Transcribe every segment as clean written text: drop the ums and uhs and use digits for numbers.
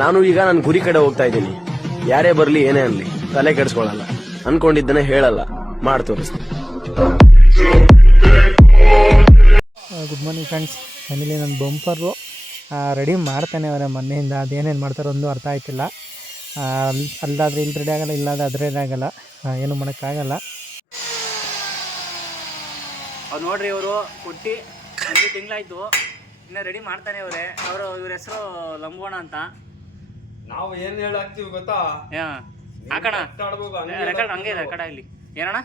ನಾನು ಈಗ ನನ್ನ ಗುರಿ ಕಡೆ ಹೋಗ್ತಾ ಇದ್ದೀನಿ. ಯಾರೇ ಬರ್ಲಿ ಏನೇ ಅನ್ಲಿ ತಲೆ ಕೆಡಿಸ್ಕೊಳ್ಳಲ್ಲ, ಅನ್ಕೊಂಡಿದ್ದನ್ನೇ ಹೇಳಲ್ಲ, ಮಾಡಿ ತೋರಿಸ್ತೀನಿ. Good morning friends. ಫೈನಲಿ ನನ್ನ ಬಂಪರು ರೆಡಿ ಮಾಡ್ತಾನೆ ಅವರ ಮೊನ್ನೆಯಿಂದ. ಅದೇನೇನು ಮಾಡ್ತಾರೋ ಒಂದು ಅರ್ಥ ಆಯ್ತಿಲ್ಲ. ಅಲ್ಲಾದರೆ ಇಲ್ಲಿ ರೆಡಿ ಆಗೋಲ್ಲ, ಇಲ್ಲಾದರೆ ಅದ್ರ ರೆಡಿ ಆಗಲ್ಲ, ಏನು ಮಾಡೋಕ್ಕಾಗಲ್ಲ. ಅವ್ರು ನೋಡ್ರಿ, ಇವರು ಕೊಟ್ಟು 1 ತಿಂಗಳಾಯ್ತು, ಇನ್ನೂ ರೆಡಿ ಮಾಡ್ತಾನೆ ಅವರೇ. ಇವ್ರ ಹೆಸರು ಲಂಬೋಣ ಅಂತ. ನಾವು ಏನು ಹೇಳಾಕ್ತಿವಿ ಗೊತ್ತಾ? ಹಾಕೋಣ ರೆಕಾರ್ಡ್, ಹಂಗೆ ರೆಕಾರ್ಡ್ ಆಗಲಿ ಏನಣ್ಣ.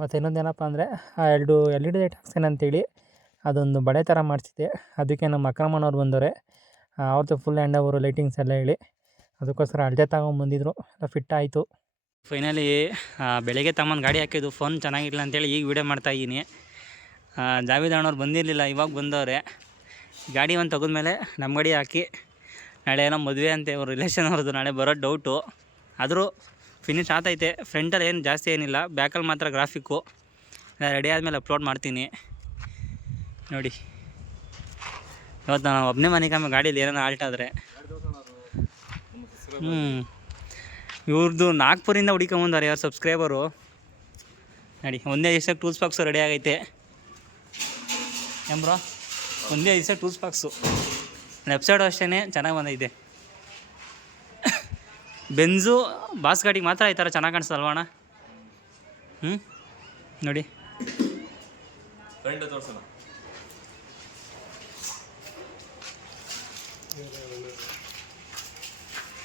ಮತ್ತು ಇನ್ನೊಂದೇನಪ್ಪ ಅಂದರೆ ಎರಡು LED ಲೈಟ್ ಹಾಕ್ಸೇನೆ ಅಂತೇಳಿ ಅದೊಂದು ಬಳೆ ಥರ ಮಾಡಿಸಿದ್ದೆ. ಅದಕ್ಕೆ ನಮ್ಮ ಅಕ್ರಮಣ್ಣವ್ರು ಬಂದವ್ರೆ, ಅವ್ರದ್ದು ಫುಲ್ ಹ್ಯಾಂಡ್ ಓವರು ಲೈಟಿಂಗ್ಸ್ ಎಲ್ಲ ಹೇಳಿ ಅದಕ್ಕೋಸ್ಕರ ಅಳತೆ ತಗೊಂಬಂದಿದ್ರು. ಎಲ್ಲ ಫಿಟ್ ಆಯಿತು. ಫೈನಲಿ ಬೆಳಗ್ಗೆ ತಮ್ಮನ ಗಾಡಿ ಹಾಕಿದ್ದು, ಫೋನ್ ಚೆನ್ನಾಗಿಲ್ಲ ಅಂತೇಳಿ ಈಗ ವೀಡಿಯೋ ಮಾಡ್ತಾಯಿದ್ದೀನಿ. ಜಾವೇದ್ ಅಣ್ಣವ್ರು ಬಂದಿರಲಿಲ್ಲ, ಇವಾಗ ಬಂದವ್ರೆ. ಗಾಡಿ ಒಂದು ತೆಗೆದ್ಮೇಲೆ ನಮ್ಮ ಗಾಡಿ ಹಾಕಿ, ನಾಳೆ ಏನೋ ಮದುವೆ ಅಂತೆ ಅವ್ರ ರಿಲೇಷನ್ ಅವ್ರದ್ದು, ನಾಳೆ ಬರೋದು ಡೌಟು. ಆದರೂ ಫಿನಿಶ್ ಆಗ್ತೈತೆ. ಫ್ರಂಟಲ್ಲಿ ಏನು ಜಾಸ್ತಿ ಏನಿಲ್ಲ, ಬ್ಯಾಕಲ್ಲಿ ಮಾತ್ರ ಗ್ರಾಫಿಕ್ಕು. ರೆಡಿ ಆದಮೇಲೆ ಅಪ್ಲೋಡ್ ಮಾಡ್ತೀನಿ ನೋಡಿ. ಇವತ್ತು ನಾನು ಒಬ್ಬನೇ ಮನೆಗೆ ಗಾಡೀಲಿ ಏನಾರ ಆಲ್ಟ್ ಆದರೆ ಇವ್ರದ್ದು ನಾಗ್ಪುರಿಂದ ಹುಡುಕೊಂಬಂದಾರೆ ಯಾರು ಸಬ್ಸ್ಕ್ರೈಬರು ನೋಡಿ. ಒಂದೇ ದಿವಸಕ್ಕೆ ಟೂಲ್ಸ್ ಬಾಕ್ಸು ರೆಡಿ ಆಗೈತೆ ಬ್ರೋ. ಒಂದೇ ದಿವಸ ಟೂಲ್ಸ್ ಬಾಕ್ಸು. ವೆಬ್ಸೈಟು ಅಷ್ಟೇ ಚೆನ್ನಾಗಿ ಬಂದೈತೆ. ಬೆಂಜು ಬಾಸ್ ಗಾಡಿಗೆ ಮಾತ್ರ ಈ ಥರ ಚೆನ್ನಾಗಿ ಕಾಣಿಸ್ತಲ್ವ ಅಣ್ಣ? ನೋಡಿ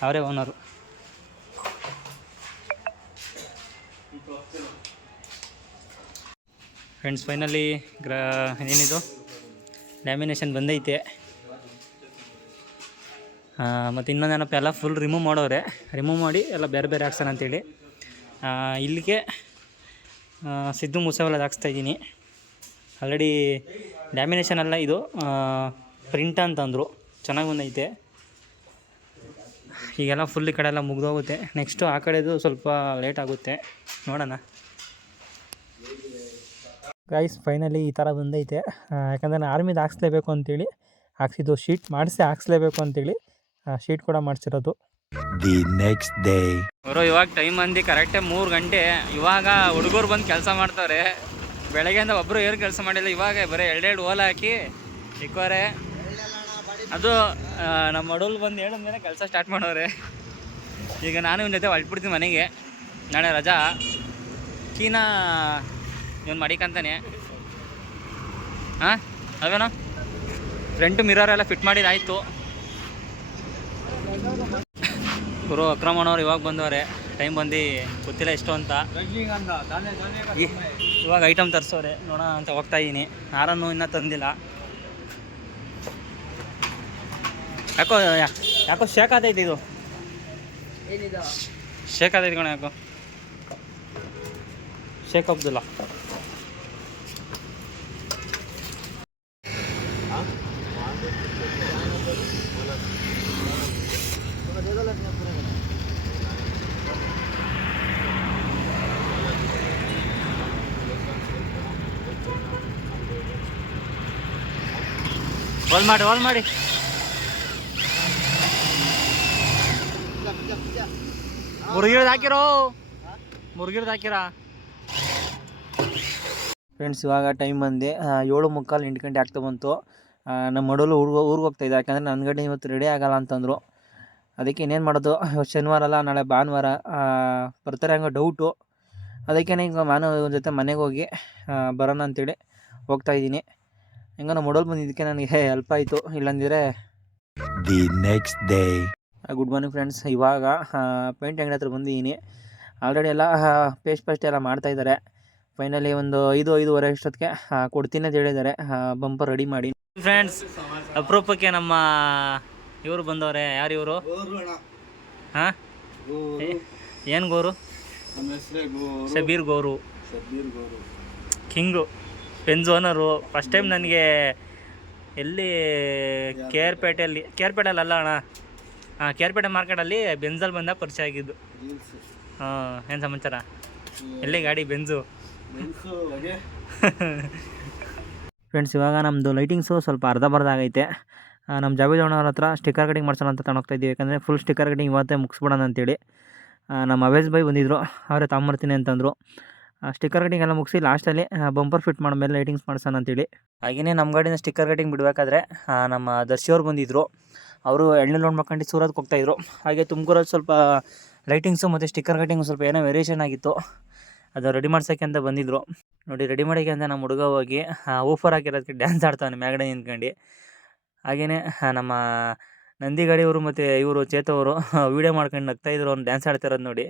ಅವರೇ ಓನರು. ಫ್ರೆಂಡ್ಸ್ ಫೈನಲಿ ಏನಿದು ಲ್ಯಾಮಿನೇಷನ್ ಬಂದೈತೆ. ಮತ್ತು ಇನ್ನೊಂದೇನಪ್ಪ, ಎಲ್ಲ ಫುಲ್ ರಿಮೂವ್ ಮಾಡೋರೆ. ರಿಮೂವ್ ಮಾಡಿ ಎಲ್ಲ ಬೇರೆ ಬೇರೆ ಹಾಕ್ಸೋಣ ಅಂತೇಳಿ ಇಲ್ಲಿಗೆ ಸಿದ್ದು ಮುಸೆವಲ್ಲದು ಹಾಕ್ಸ್ತಾಯಿದ್ದೀನಿ. ಆಲ್ರೆಡಿ ಲ್ಯಾಮಿನೇಷನ್ ಅಲ್ಲ, ಇದು ಪ್ರಿಂಟ್ ಅಂತಂದರು. ಚೆನ್ನಾಗಿ ಬಂದೈತೆ. ಈಗೆಲ್ಲ ಫುಲ್ ಈ ಕಡೆ ಎಲ್ಲ ಮುಗ್ದೋಗುತ್ತೆ. ನೆಕ್ಸ್ಟು ಆ ಕಡೆದು ಸ್ವಲ್ಪ ಲೇಟ್ ಆಗುತ್ತೆ, ನೋಡೋಣ. ಗೈಸ್ ಫೈನಲಿ ಈ ಥರ ಬಂದೈತೆ. ಯಾಕಂದರೆ ನಾನು ಆರ್ಮಿದು ಹಾಕ್ಸ್ಲೇಬೇಕು ಅಂತೇಳಿ ಹಾಕ್ಸಿದ್ದು, ಶೀಟ್ ಮಾಡಿಸಿ ಹಾಕ್ಸ್ಲೇಬೇಕು ಅಂತೇಳಿ ಶೀಟ್ ಕೂಡ ಮಾಡಿಸಿರೋದು. ದಿ ನೆಕ್ಸ್ಟ್ ಡೇ ಅವರು ಇವಾಗ ಟೈಮ್ ಅಂದು ಕರೆಕ್ಟೇ 3 ಗಂಟೆ. ಇವಾಗ ಹುಡುಗರು ಬಂದು ಕೆಲಸ ಮಾಡ್ತಾರೆ. ಬೆಳಗ್ಗೆಯಿಂದ ಒಬ್ಬರು ಏನು ಕೆಲಸ ಮಾಡಿಲ್ಲ. ಇವಾಗ ಬರೀ 2 ಓಲ ಹಾಕಿ ಇಕ್ಕೋರೆ. ಅದು ನಮ್ಮ ಮಡೂಲ್ ಬಂದು ಹೇಳಿದ್ಮೇಲೆ ಕೆಲಸ ಸ್ಟಾರ್ಟ್ ಮಾಡೋರೆ. ಈಗ ನಾನು ಇವನ ಜೊತೆ ಹೊಳ್ಬಿಡ್ತೀನಿ ಮನೆಗೆ. ನಾಳೆ ರಜಾ. ಕೀನಾ ಇವನು ಮಡಿಕಂತಾನೆ. ಅವೇನೋ ಫ್ರಂಟ್ ಮಿರರ್ ಎಲ್ಲ ಫಿಟ್ ಮಾಡಿದಾಯಿತು. ಗುರು ಅಕ್ರಮಣ್ಣವ್ರು ಇವಾಗ ಬಂದವ್ರೆ. ಟೈಮ್ ಬಂದು ಗೊತ್ತಿಲ್ಲ ಎಷ್ಟು ಅಂತ. ಇವಾಗ ಐಟಮ್ ತರಿಸೋರೆ, ನೋಡೋಣ ಅಂತ ಹೋಗ್ತಾಯಿದ್ದೀನಿ. ಯಾರನ್ನು ಇನ್ನೂ ತಂದಿಲ್ಲ. ಯಾಕೋ ಶೇಕ್ ಆತೈತೆ ಇದು. ಶೇಕ್ ಆತೈತೆ ಕಣ, ಯಾಕೋ ಶೇಕ್ ಅಬ್ದುಲ್ಲ. ಹೋಲ್ ಮಾಡಿ ಮುರುಗಿರ್ದು ಹಾಕಿರಾ. ಫ್ರೆಂಡ್ಸ್ ಇವಾಗ ಟೈಮ್ ಬಂದೆ 7:45 8 ಗಂಟೆ ಆಗ್ತಾ ಬಂತು. ನಮ್ಮ ಮಡಲು ಊರಿಗೆ ಹೋಗ್ತಾಯಿದ್ದೆ. ಯಾಕಂದರೆ ನನ್ನ ಗಂಟೆ ಇವತ್ತು ರೆಡಿ ಆಗೋಲ್ಲ ಅಂತಂದರು. ಅದಕ್ಕೆ ಇನ್ನೇನು ಮಾಡೋದು, ಶನಿವಾರ ಅಲ್ಲ, ನಾಳೆ ಭಾನುವಾರ ಬರ್ತಾರೆ ಹಂಗೆ ಡೌಟು. ಅದಕ್ಕೆ ಈಗ ನಾನು ಒಂದು ಜೊತೆ ಮನೆಗೆ ಹೋಗಿ ಬರೋಣ ಅಂತೇಳಿ ಹೋಗ್ತಾಯಿದ್ದೀನಿ. ಹೆಂಗ ನಮ್ಮ ಮಡಲ್ ಬಂದಿದ್ದಕ್ಕೆ ನನಗೆ ಹೆಲ್ಪ್ ಆಯಿತು. ಇಲ್ಲಾಂದಿದ್ರೆ the next day. Good morning friends. ಇವಾಗ ಪೇಂಟ್ ಅಂಗಡಿ ಹತ್ರ ಬಂದಿದ್ದೀನಿ. ಆಲ್ರೆಡಿ ಎಲ್ಲ ಪೇಸ್ಟ್ ಎಲ್ಲ ಮಾಡ್ತಾಯಿದ್ದಾರೆ. ಫೈನಲಿ ಒಂದು 5-5:30 ಅಷ್ಟೊತ್ತಿಗೆ ಕೊಡ್ತೀನಿ ಅಂತ ಹೇಳಿದ್ದಾರೆ. ಬಂಪರ್ ರೆಡಿ ಮಾಡಿ. ಫ್ರೆಂಡ್ಸ್ ಅಪರೂಪಕ್ಕೆ ನಮ್ಮ ಇವರು ಬಂದವ್ರೆ. ಯಾರು ಇವರು? ಹಾಂ, ಏನು ಗೋರು? ಶಬೀರ್ ಗೋರು, ಕಿಂಗು, ಪೆನ್ಸ್ ಓನರು. ಫಸ್ಟ್ ಟೈಮ್ ನನಗೆ ಎಲ್ಲಿ ಕೆ ಆರ್ ಪೇಟೆಯಲ್ಲಿ ಅಲ್ಲ ಅಣ್ಣ, ಕೆ ಆರ್ ಪೇಟೆ ಮಾರ್ಕೆಟಲ್ಲಿ ಬೆಂಜಲ್ಲಿ ಬಂದಾಗ ಪರಿಚಯ ಆಗಿದ್ದು. ಏನು ಸಮಾಚಾರ? ಎಲ್ಲಿ ಗಾಡಿ ಬೆಂಜು? ಫ್ರೆಂಡ್ಸ್ ಇವಾಗ ನಮ್ಮದು ಲೈಟಿಂಗ್ಸು ಸ್ವಲ್ಪ ಅರ್ಧಂಬರ್ಧ ಆಗೈತೆ. ನಮ್ಮ ಜಾವೇದ್ ಅಣ್ಣವ್ರ ಹತ್ರ ಸ್ಟಿಕ್ಕರ್ ಕಟಿಂಗ್ ಮಾಡ್ಸೋಣ ಅಂತ ತಗೊಂಡೋಗ್ತಾ ಇದ್ದೀವಿ. ಯಾಕಂದರೆ ಫುಲ್ ಸ್ಟಿಕ್ಕರ್ ಕಟಿಂಗ್ ಇವತ್ತೇ ಮುಗಿಸ್ಬಿಡೋಣ ಅಂತೇಳಿ. ನಮ್ಮ ಅವೇಜ್ ಬೈ ಬಂದಿದ್ದರು, ಅವರೇ ತಗೊಂಬರ್ತೀನಿ ಅಂತಂದರು. ಸ್ಟಿಕ್ಕರ್ ಕಟಿಂಗ್ ಎಲ್ಲ ಮುಗಿಸಿ ಲಾಸ್ಟಲ್ಲಿ ಬಂಪರ್ ಫಿಟ್ ಮಾಡೋ ಮೇಲೆ ಲೈಟಿಂಗ್ಸ್ ಮಾಡ್ಸೋಣ ಅಂತೇಳಿ. ಹಾಗೆಯೇ ನಮ್ಮ ಗಾಡಿನ ಸ್ಟಿಕ್ಕರ್ ಕಟಿಂಗ್ ಬಿಡಬೇಕಾದ್ರೆ ನಮ್ಮ ದರ್ಶಿಯವ್ರು ಬಂದಿದ್ದರು. ಅವರು ಎಣ್ಣೆ ಲೋಡ್ ಮಾಡ್ಕೊಂಡು ಸೂರತ್ಗೆ ಹೋಗ್ತಾಯಿದ್ರು. ಹಾಗೆ ತುಮಕೂರಲ್ಲಿ ಸ್ವಲ್ಪ ಲೈಟಿಂಗ್ಸು ಮತ್ತು ಸ್ಟಿಕ್ಕರ್ ಕಟಿಂಗು ಸ್ವಲ್ಪ ಏನೋ ವೇರಿಯೇಷನ್ ಆಗಿತ್ತು, ಅದು ರೆಡಿ ಮಾಡ್ಸೋಕ್ಕೆ ಅಂತ ಬಂದಿದ್ದರು. ನೋಡಿ ರೆಡಿ ಮಾಡೋಕ್ಕೆ ಅಂತ ನಮ್ಮ ಹುಡುಗ ಹೋಗಿ ಊಫರ್ ಹಾಕಿರೋದಕ್ಕೆ ಡ್ಯಾನ್ಸ್ ಆಡ್ತಾನೆ ಮ್ಯಾಗಡೆ ನಿಂತ್ಕೊಂಡು. ಹಾಗೆಯೇ ನಮ್ಮ ನಂದಿ ಗಾಡಿಯವರು ಮತ್ತು ಇವರು ಚೇತವರು ವೀಡಿಯೋ ಮಾಡ್ಕೊಂಡು ನಗ್ತಾಯಿದ್ರು, ಅವ್ನು ಡ್ಯಾನ್ಸ್ ಆಡ್ತಿರೋದು ನೋಡಿ.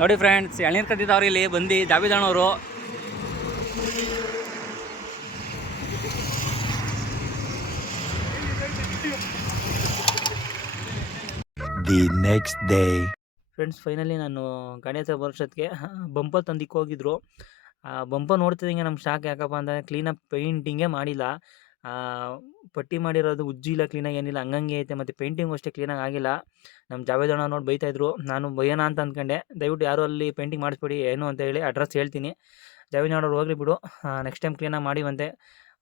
ನೋಡಿ ಫ್ರೆಂಡ್ಸ್, ಎಳ್ನೀರು ಕಟ್ಟಿದ್ದವ್ರು ಇಲ್ಲಿ ಬಂದು ಜಾವೇದ್ ಅಣ್ಣವರು. The next day. Friends finally ನಾನು ಗಾಡಿ ಹತ್ರ ಬರೋಷ್ಟೊತ್ತಿಗೆ ಬಂಪರ್ ತಂದಿಕ್ಕೆ ಹೋಗಿದ್ರು. ಬಂಪರ್ ನೋಡ್ತಿದ್ದಂಗೆ ನಮ್ಮ ಶಾಕ್. ಯಾಕಪ್ಪ ಅಂದರೆ ಕ್ಲೀನಾಗಿ ಪೇಂಟಿಂಗೇ ಮಾಡಿಲ್ಲ. ಪಟ್ಟಿ ಮಾಡಿರೋದು ಉಜ್ಜಿಲ್ಲ, ಕ್ಲೀನಾಗಿ ಏನಿಲ್ಲ, ಹಂಗಂಗೆ ಐತೆ. ಮತ್ತು ಪೇಂಟಿಂಗು ಅಷ್ಟೇ ಕ್ಲೀನಾಗಿ ಆಗಿಲ್ಲ. ನಮ್ಮ ಜಾವೇದ್ ಅಣ್ಣ ನೋಡಿ ಬೈತಾಯಿದ್ರು. ನಾನು ಬೈಯೋಣ ಅಂತ ಅಂದ್ಕೊಂಡೆ. ದಯವಿಟ್ಟು ಯಾರು ಅಲ್ಲಿ ಪೇಂಟಿಂಗ್ ಮಾಡಿಸ್ಬೇಡಿ ಏನು ಅಂತ ಹೇಳಿ ಅಡ್ರೆಸ್ ಹೇಳ್ತೀನಿ. ಜಾವೇದ್ ಅಣ್ಣವ್ರು ಹೋಗಲಿ ಬಿಡು, ನೆಕ್ಸ್ಟ್ ಟೈಮ್ ಕ್ಲೀನಾಗಿ ಮಾಡಿವಂತೆ,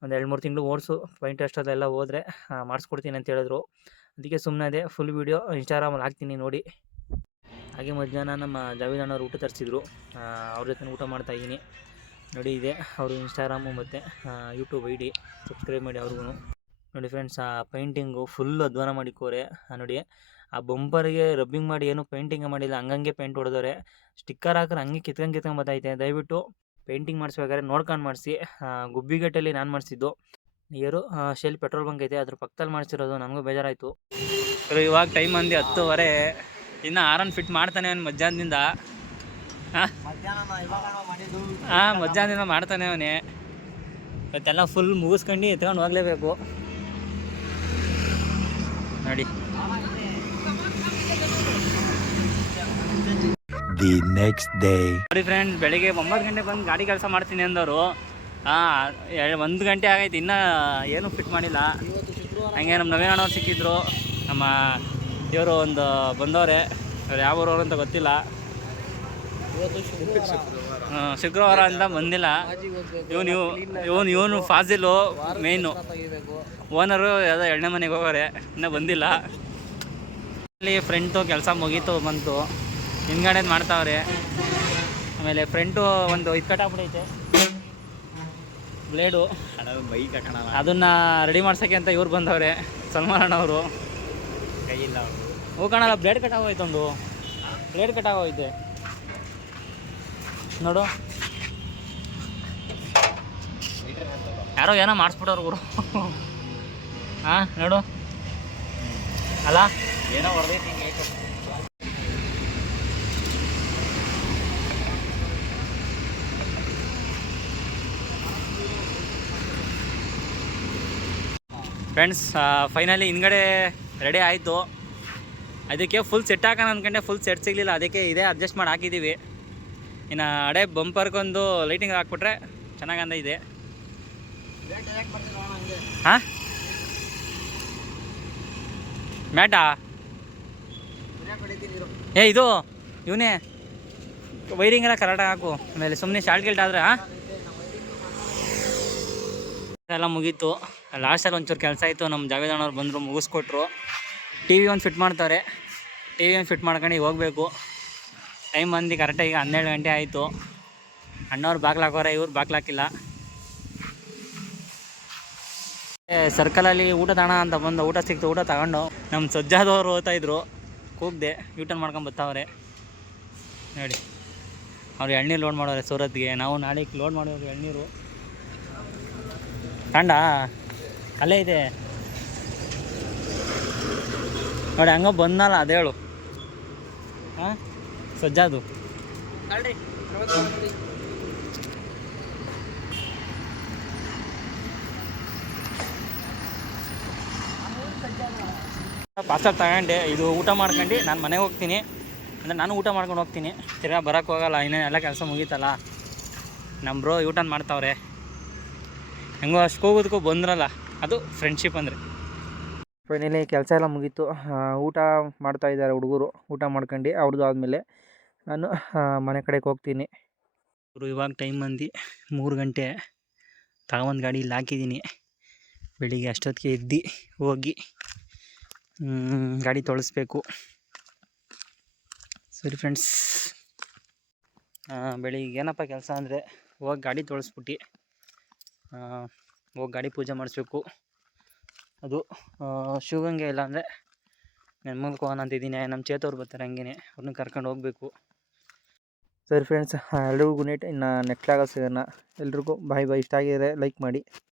ಒಂದು 2-3 ತಿಂಗಳು ಓಡಿಸು, ಪೈಂಟ್ ಅಷ್ಟೆಲ್ಲ ಹೋದರೆ ಮಾಡಿಸ್ಕೊಡ್ತೀನಿ ಅಂತ ಹೇಳಿದ್ರು. ಅದಕ್ಕೆ ಸುಮ್ಮನೆ ಅದೇ. ಫುಲ್ ವೀಡಿಯೋ ಇನ್ಸ್ಟಾಗ್ರಾಮಲ್ಲಿ ಹಾಕ್ತೀನಿ ನೋಡಿ. ಹಾಗೆ ಮಧ್ಯಾಹ್ನ ನಮ್ಮ ಜಾವೇದ್ ಅಣ್ಣವ್ರು ಊಟ ತರಿಸಿದ್ರು, ಅವ್ರ ಜೊತೆ ಊಟ ಮಾಡ್ತಾಯಿದ್ದೀನಿ ನೋಡಿ. ಇದೆ ಅವರು ಇನ್ಸ್ಟಾಗ್ರಾಮು ಮತ್ತು ಯೂಟ್ಯೂಬ್ ID, ಸಬ್ಸ್ಕ್ರೈಬ್ ಮಾಡಿ ಅವ್ರಿಗೂ. ನೋಡಿ ಫ್ರೆಂಡ್ಸ್, ಆ ಪೇಂಟಿಂಗು ಫುಲ್ ಅಧ್ವಾನ ಮಾಡಿಕೋರೆ ನೋಡಿ. ಆ ಬಂಪರಿಗೆ ರಬ್ಬಿಂಗ್ ಮಾಡಿ ಏನು ಪೇಂಟಿಂಗ್ ಮಾಡಿಲ್ಲ, ಹಂಗಂಗೆ ಪೇಂಟ್ ಹೊಡೆದವ್ರೆ. ಸ್ಟಿಕ್ಕರ್ ಹಾಕಿದ್ರೆ ಹಂಗೆ ಕಿತ್ಕೊಂಡು ಬರ್ತೈತೆ. ದಯವಿಟ್ಟು ಪೇಂಟಿಂಗ್ ಮಾಡಿಸ್ಬೇಕಾದ್ರೆ ನೋಡ್ಕೊಂಡು ಮಾಡಿಸಿ. ಗುಬ್ಬಿಗಟ್ಟಲ್ಲಿ ನಾನು ಮಾಡಿಸಿದ್ದು. ನಿಯರು ಶೆಲ್ ಪೆಟ್ರೋಲ್ ಬಂಕ್ ಐತೆ, ಅದ್ರ ಪಕ್ಕದಲ್ಲಿ ಮಾಡಿಸಿರೋದು. ನನಗೂ ಬೇಜಾರಾಯಿತು. ಇವಾಗ ಟೈಮ್ ಅಂದು 10:15. ಇನ್ನು ಆರನ್ ಫಿಟ್ ಮಾಡ್ತಾನೆ ಅವನು ಮಧ್ಯಾಹ್ನದಿಂದ. ಮಧ್ಯಾಹ್ನದಿಂದ ಮಾಡ್ತಾನೆ ಅವನೇ. ಇವತ್ತೆಲ್ಲ ಫುಲ್ ಮುಗಿಸ್ಕೊಂಡು ಎತ್ಕೊಂಡು ಹೋಗ್ಲೇಬೇಕು ನೋಡಿ. The next day. ನೋಡಿ ಫ್ರೆಂಡ್ಸ್, ಬೆಳಿಗ್ಗೆ 9 ಗಂಟೆಗೆ ಬಂದು ಗಾಡಿ ಕೆಲಸ ಮಾಡ್ತೀನಿ ಅಂದವರು. 1 ಗಂಟೆ ಆಗೈತೆ, ಇನ್ನೂ ಏನೂ ಫಿಟ್ ಮಾಡಿಲ್ಲ. ಹಂಗೆ ನಮ್ಮ ನವೀನ್ ಅಣ್ಣವ್ರು ಸಿಕ್ಕಿದ್ರು. ನಮ್ಮ ಇವರು ಒಂದು ಬಂದವರೆ, ಇವ್ರು ಯಾವ ಊರವ್ರು ಅಂತ ಗೊತ್ತಿಲ್ಲ. ಶುಕ್ರವಾರ ಅಂತ ಬಂದಿಲ್ಲ. ಇವನು ಫಾಜಿಲು ಮೇಯ್ನು ಓನರು. ಯಾವುದೋ ಎಣ್ಣೆ ಮನೆಗೆ ಹೋಗೋರೆ, ಇನ್ನೂ ಬಂದಿಲ್ಲ. ಅಲ್ಲಿ ಫ್ರಂಟು ಕೆಲಸ ಮುಗೀತು, ಬಂತು. ಹಿಂದ್ಗಡೆದು ಮಾಡ್ತಾವ್ರೆ. ಆಮೇಲೆ ಫ್ರಂಟು ಒಂದು ಇದು ಕಟ್ಟಾಗ್ಬಿಟ್ಟೈತೆ ಬ್ಲೇಡು, ಅದನ್ನು ರೆಡಿ ಮಾಡ್ಸೋಕ್ಕೆ ಅಂತ ಇವ್ರು ಬಂದವ್ರೆ, ಸಲ್ಮಾನ್ ಅಣ್ಣವರು. ಕೈಯಿಲ್ಲ ಹೂ ಕಾಣಲ್ಲ, ಬ್ಲೇಡ್ ಕಟ್ಟಾಗೋಯ್ತು. ಒಂದು ಬ್ಲೇಡ್ ಕಟ್ಟಾಗೋಯ್ತೆ ನೋಡು. ಯಾರೋ ಏನೋ ಮಾಡಿಸ್ಬಿಟ್ಟವ್ರು ಗುರು. ನೋಡು ಅಲ್ಲ, ಏನೋ ಹೊಡೆದೈತಿ. ಫ್ರೆಂಡ್ಸ್, ಫೈನಲಿ ಹಿಂದ್ಗಡೆ ರೆಡಿ ಆಯಿತು. ಅದಕ್ಕೆ ಫುಲ್ ಸೆಟ್ ಹಾಕೋಣ ಅಂದ್ಕೊಂಡೆ, ಫುಲ್ ಸೆಟ್ ಸಿಗಲಿಲ್ಲ. ಅದಕ್ಕೆ ಇದೇ ಅಡ್ಜಸ್ಟ್ ಮಾಡಿ ಹಾಕಿದ್ದೀವಿ. ಇನ್ನು ಅಡೆ ಬಂಪರ್ಗೊಂದು ಲೈಟಿಂಗ್ ಹಾಕ್ಬಿಟ್ರೆ ಚೆನ್ನಾಗಂದ ಇದೆ. ಹಾಂ, ಮ್ಯಾಟಾ ಇದು ಇವನೇ ವೈರಿಂಗ್ ಎಲ್ಲ ಕರೆಕ್ಟಾಗಿ ಹಾಕು. ಆಮೇಲೆ ಸುಮ್ಮನೆ ಶಾರ್ಟ್ ಗಿಲ್ಟ್ ಆದರೆ ಎಲ್ಲ ಮುಗೀತು. ಲಾಸ್ಟಲ್ಲಿ ಒಂಚೂರು ಕೆಲಸ ಇತ್ತು. ನಮ್ಮ ಜಾವೇದ್ ಅಣ್ಣವ್ರು ಬಂದರು, ಮುಗಿಸ್ಕೊಟ್ರು. TV ಒಂದು ಫಿಟ್ ಮಾಡ್ತಾರೆ. TV ಒಂದು ಫಿಟ್ ಮಾಡ್ಕೊಂಡು ಹೋಗಬೇಕು. ಟೈಮ್ ಬಂದು ಕರೆಕ್ಟಾಗಿ 12 ಗಂಟೆ ಆಯಿತು. ಅಣ್ಣವ್ರು ಬಾಗ್ಲು ಹಾಕೋರೆ, ಇವ್ರು ಬಾಗ್ಲು ಹಾಕಿಲ್ಲ. ಸರ್ಕಲಲ್ಲಿ ಊಟ ತಾಣ ಅಂತ ಬಂದು ಊಟ ಸಿಕ್ತು. ಊಟ ತಗೊಂಡು ನಮ್ಮ ಸಜ್ಜಾದವರು ಹೋಗ್ತಾಯಿದ್ರು. ಕೂಗ್ದೆ ಯೂಟರ್ನ್ ಮಾಡ್ಕೊಂಡು ಬರ್ತಾವ್ರೆ ನೋಡಿ. ಅವ್ರು ಎಳ್ನೀರು ಲೋಡ್ ಮಾಡೋರೆ ಸೂರತ್ಗೆ. ನಾವು ನಾಳೆ ಲೋಡ್ ಮಾಡೋರು ಎಳ್ನೀರು. ತಾಂಡ ಅಲ್ಲೇ ಇದೆ ನೋಡಿ, ಹಂಗ ಬಂದಲ್ಲ ಅದೇಳು. ಹಾಂ, ಸಜ್ಜಾದು ಪಾರ್ಸಲ್ ತಗೊಂಡೆ. ಇದು ಊಟ ಮಾಡ್ಕೊಂಡು ನಾನು ಮನೆಗೆ ಹೋಗ್ತೀನಿ. ಅಂದರೆ ನಾನು ಊಟ ಮಾಡ್ಕೊಂಡು ಹೋಗ್ತೀನಿ, ತಿರ್ಗಾ ಬರೋಕ್ಕೆ ಹೋಗಲ್ಲ. ಇನ್ನೇನೆಲ್ಲ ಕೆಲಸ ಮುಗೀತಲ್ಲ. ನಮ್ಮ ಬ್ರೋ ಯೂಟರ್ನ್ ಮಾಡ್ತಾವ್ರೆ. ಹೆಂಗೋ ಅಷ್ಟು ಹೋಗೋದಕ್ಕೂ ಬಂದ್ರಲ್ಲ, ಅದು ಫ್ರೆಂಡ್ಶಿಪ್ ಅಂದರೆ. ಫೈನಲಿ ಕೆಲಸ ಎಲ್ಲ ಮುಗೀತು. ಊಟ ಮಾಡ್ತಾಯಿದ್ದಾರೆ ಹುಡುಗರು. ಊಟ ಮಾಡ್ಕೊಂಡು ಅವ್ರದ್ದು ಆದಮೇಲೆ ನಾನು ಮನೆ ಕಡೆಗೆ ಹೋಗ್ತೀನಿ. ಇವಾಗ ಟೈಮ್ ಬಂದು 3 ಗಂಟೆ. ತಗೊಂಬಂದು ಗಾಡಿ ಇಲ್ಲಿ ಹಾಕಿದ್ದೀನಿ. ಬೆಳಿಗ್ಗೆ ಅಷ್ಟೊತ್ತಿಗೆ ಎದ್ದು ಹೋಗಿ ಗಾಡಿ ತೊಳಸ್ಬೇಕು. ಸರಿ ಫ್ರೆಂಡ್ಸ್, ಬೆಳಿಗ್ಗೆ ಏನಪ್ಪ ಕೆಲಸ ಅಂದರೆ ಹೋಗಿ ಗಾಡಿ ತೊಳಸ್ಬಿಟ್ಟು ಹೋಗಿ ಗಾಡಿ ಪೂಜೆ ಮಾಡಿಸ್ಬೇಕು. ಅದು ಶಿವಗಂಗೆ ಇಲ್ಲ ಅಂದರೆ ನೆನ್ಮೂಲಕ್ಕೆ ಹೋಗೋಣ ಅಂತಿದ್ದೀನಿ. ನಮ್ಮ ಚೇತವ್ರು ಬರ್ತಾರೆ, ಹಂಗೇ ಅವ್ರನ್ನ ಕರ್ಕೊಂಡು ಹೋಗಬೇಕು. ಸರಿ ಫ್ರೆಂಡ್ಸ್, ಎಲ್ರಿಗೂ ಗುಡ್ ನೈಟ್. ಇನ್ನು ನೆಕ್ಸ್ಟ್ ಆಗ ಸಿಗೋಣ. ಎಲ್ರಿಗೂ ಬಾಯ್ ಬಾಯ್. ಇಷ್ಟ ಆಗಿದ್ರೆ ಲೈಕ್ ಮಾಡಿ.